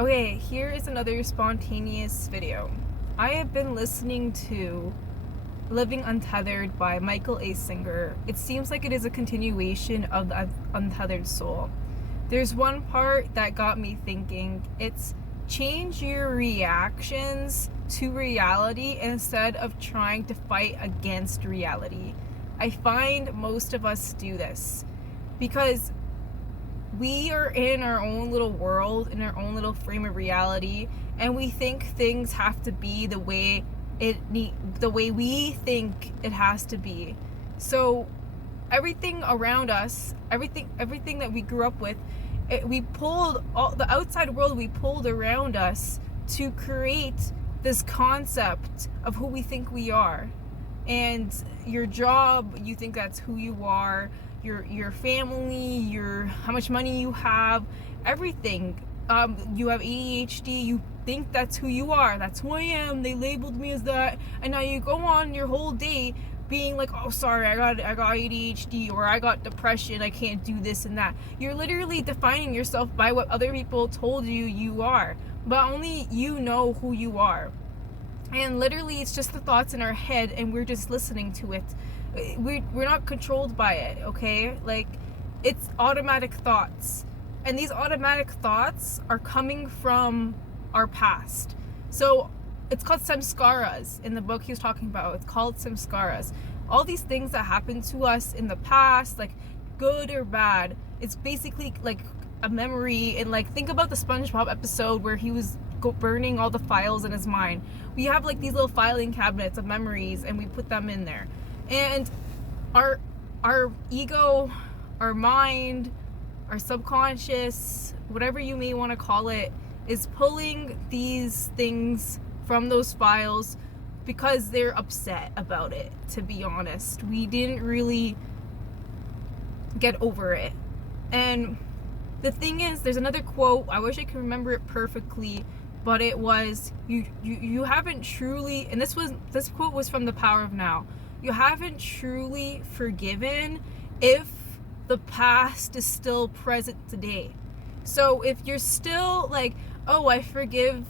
Okay, here is another spontaneous video. I have been listening to Living Untethered by Michael A. Singer. It seems like it is a continuation of the Untethered Soul. There's one part that got me thinking. It's change your reactions to reality instead of trying to fight against reality. I find most of us do this because we are in our own little world, in our own little frame of reality, and we think things have to be the way we think it has to be. So everything around us, everything that we grew up with, we pulled all the outside world, we pulled around us to create this concept of who we think we are. And your job, you think that's who you are. Your family, how much money you have, everything. You have ADHD, you think that's who you are. That's who I am. They labeled me as that. And now you go on your whole day being like, oh, sorry, I got ADHD, or I got depression, I can't do this and that. You're literally defining yourself by what other people told you are. But only you know who you are. And literally it's just the thoughts in our head, and we're just listening to it. We're not controlled by it, okay? Like, it's automatic thoughts. And these automatic thoughts are coming from our past. So it's called samskaras in the book he was talking about. It's called samskaras. All these things that happened to us in the past, like good or bad, it's basically like a memory. And like, think about the SpongeBob episode where he was burning all the files in his mind. We have like these little filing cabinets of memories, and we put them in there. And our ego, our mind, our subconscious, whatever you may want to call it, is pulling these things from those files because they're upset about it, to be honest. We didn't really get over it. And the thing is, there's another quote, I wish I could remember it perfectly, but it was, you haven't truly, and this quote was from The Power of Now. You haven't truly forgiven if the past is still present today. So if you're still like, oh, I forgive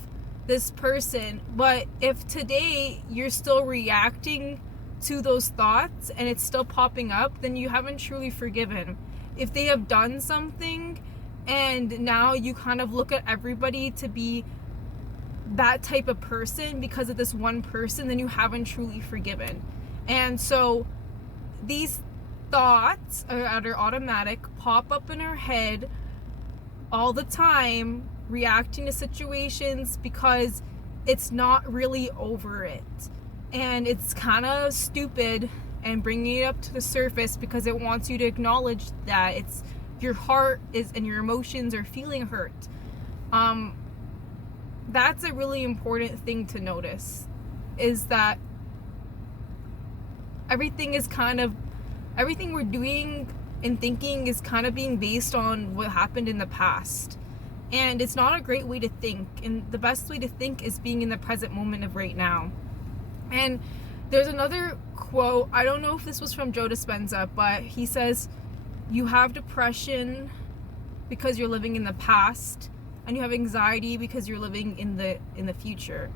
this person, but if today you're still reacting to those thoughts and it's still popping up, then you haven't truly forgiven. If they have done something and now you kind of look at everybody to be that type of person because of this one person, then you haven't truly forgiven. And so these thoughts are automatic, pop up in our head all the time, reacting to situations because it's not really over it. And it's kind of stupid and bringing it up to the surface because it wants you to acknowledge that it's your heart is and your emotions are feeling hurt. That's a really important thing to notice, is that everything we're doing and thinking is kind of being based on what happened in the past. And it's not a great way to think. And the best way to think is being in the present moment of right now. And there's another quote, I don't know if this was from Joe Dispenza, but he says, you have depression because you're living in the past, and you have anxiety because you're living in the future.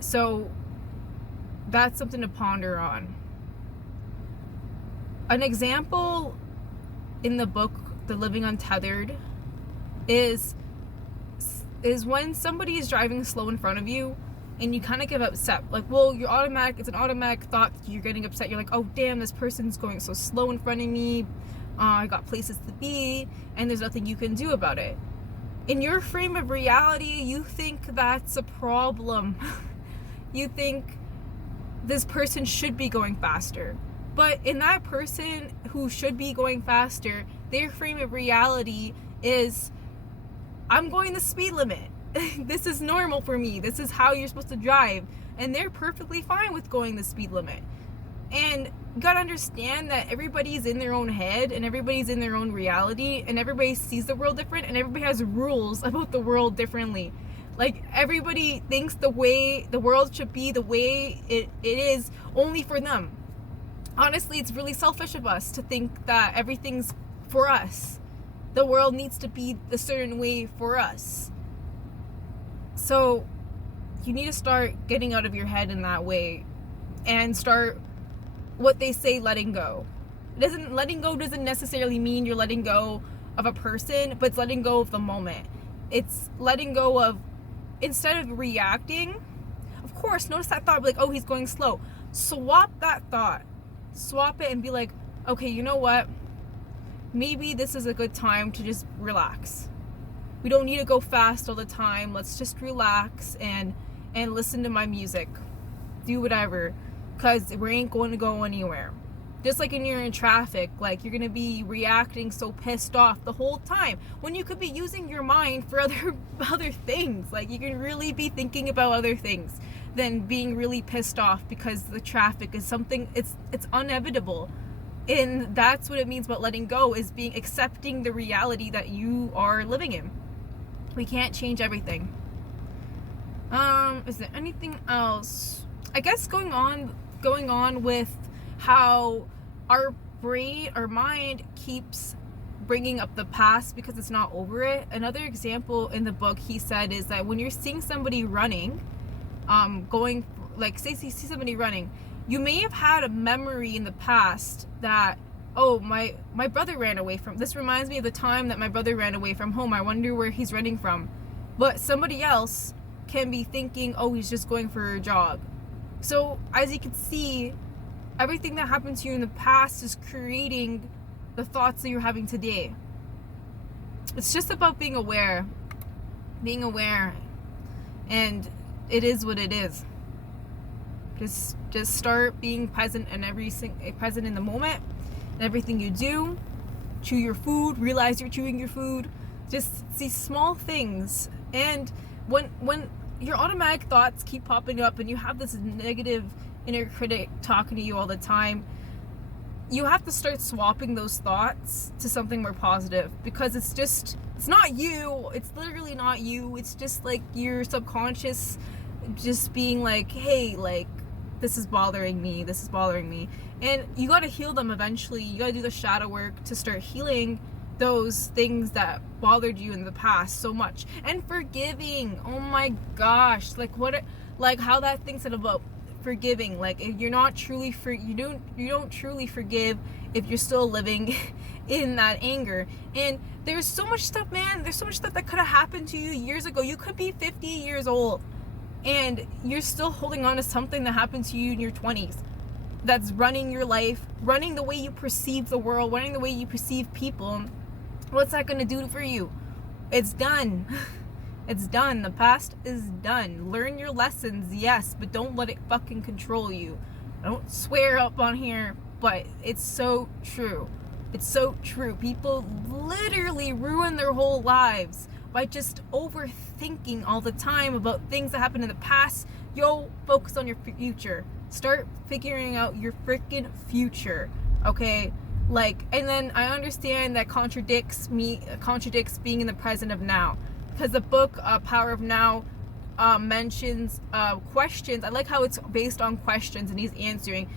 So that's something to ponder on. An example in the book, The Living Untethered, is when somebody is driving slow in front of you and you kind of get upset. Like, well, it's an automatic thought that you're getting upset. You're like, oh, damn, this person's going so slow in front of me. I got places to be, and there's nothing you can do about it. In your frame of reality, you think that's a problem. You think this person should be going faster. But in that person who should be going faster, their frame of reality is, I'm going the speed limit. This is normal for me. This is how you're supposed to drive. And they're perfectly fine with going the speed limit. And you gotta understand that everybody's in their own head, and everybody's in their own reality, and everybody sees the world different, and everybody has rules about the world differently. Like, everybody thinks the way the world should be, the way it is, only for them. Honestly, it's really selfish of us to think that everything's for us. The world needs to be a certain way for us. So you need to start getting out of your head in that way and start what they say letting go. Letting go doesn't necessarily mean you're letting go of a person, but it's letting go of the moment. It's letting go of, instead of reacting, of course, notice that thought, like, oh, he's going slow. Swap that thought. Swap it and be like, okay, you know what? Maybe this is a good time to just relax. We don't need to go fast all the time. Let's just relax and listen to my music. Do whatever. Because we ain't going to go anywhere. Just like when you're in traffic, like you're going to be reacting so pissed off the whole time when you could be using your mind for other things. Like you can really be thinking about other things than being really pissed off because the traffic is something, it's inevitable. And that's what it means about letting go, is being accepting the reality that you are living in. We can't change everything. Is there anything else? I guess going on with how our brain, our mind keeps bringing up the past because it's not over it. Another example in the book he said is that when you're seeing somebody running, going, like say you see somebody running, you may have had a memory in the past that, oh, my brother ran away from, this reminds me of the time that my brother ran away from home. I wonder where he's running from. But somebody else can be thinking, oh, he's just going for a jog. So as you can see, everything that happened to you in the past is creating the thoughts that you're having today. It's just about being aware, and it is what it is. Just start being present in present in the moment, and everything you do. Chew your food, realize you're chewing your food. Just these small things. And when your automatic thoughts keep popping up and you have this negative inner critic talking to you all the time, you have to start swapping those thoughts to something more positive, because it's not you. It's literally not you. It's just like your subconscious just being like, hey, like, this is bothering me. And you got to heal them eventually. You got to do the shadow work to start healing those things that bothered you in the past so much. And forgiving. Oh my gosh. Like how that thing said about forgiving. Like, if you're not truly you don't truly forgive if you're still living in that anger. And there's so much stuff, man. There's so much stuff that could have happened to you years ago. You could be 50 years old and you're still holding on to something that happened to you in your 20s that's running your life, running the way you perceive the world, running the way you perceive people. What's that going to do for you? It's done. It's done. The past is done. Learn your lessons, yes, but don't let it fucking control you. I don't swear up on here, but it's so true. It's so true. People literally ruin their whole lives by just overthinking all the time about things that happened in the past. Yo, focus on your future. Start figuring out your freaking future, okay? Like, and then I understand that contradicts being in the present of now, because the book Power of Now mentions questions. I like how it's based on questions and he's answering,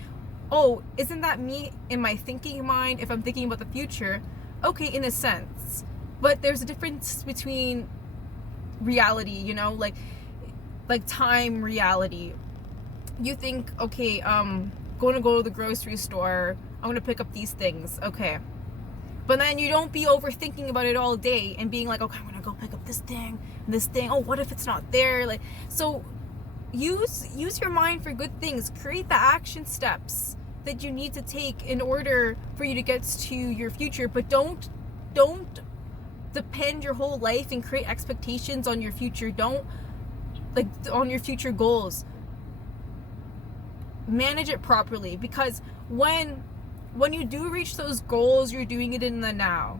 oh, isn't that me in my thinking mind if I'm thinking about the future? Okay, in a sense, but there's a difference between reality, you know, like time reality. You think, okay, going to go to the grocery store, I'm going to pick up these things, okay. But then you don't be overthinking about it all day and being like, okay, I'm going to go pick up this thing and this thing. Oh, what if it's not there? Like, so use your mind for good things. Create the action steps that you need to take in order for you to get to your future, but don't depend your whole life and create expectations on your future. Don't, like, on your future goals. Manage it properly, because when you do reach those goals, you're doing it in the now.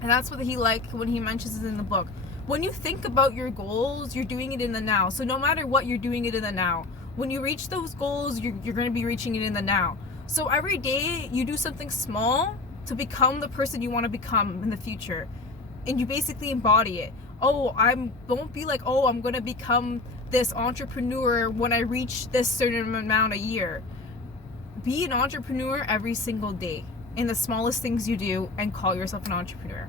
And that's what when he mentions it in the book. When you think about your goals, you're doing it in the now. So no matter what, you're doing it in the now. When you reach those goals, you're going to be reaching it in the now. So every day you do something small to become the person you want to become in the future. And you basically embody it. Don't be like, oh, I'm going to become this entrepreneur when I reach this certain amount a year. Be an entrepreneur every single day in the smallest things you do and call yourself an entrepreneur.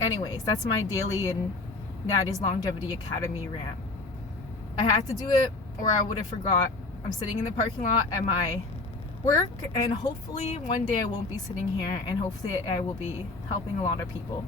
Anyways, that's my daily and Natty's Longevity Academy rant. I had to do it or I would have forgot. I'm sitting in the parking lot at my work, and hopefully one day I won't be sitting here, and hopefully I will be helping a lot of people.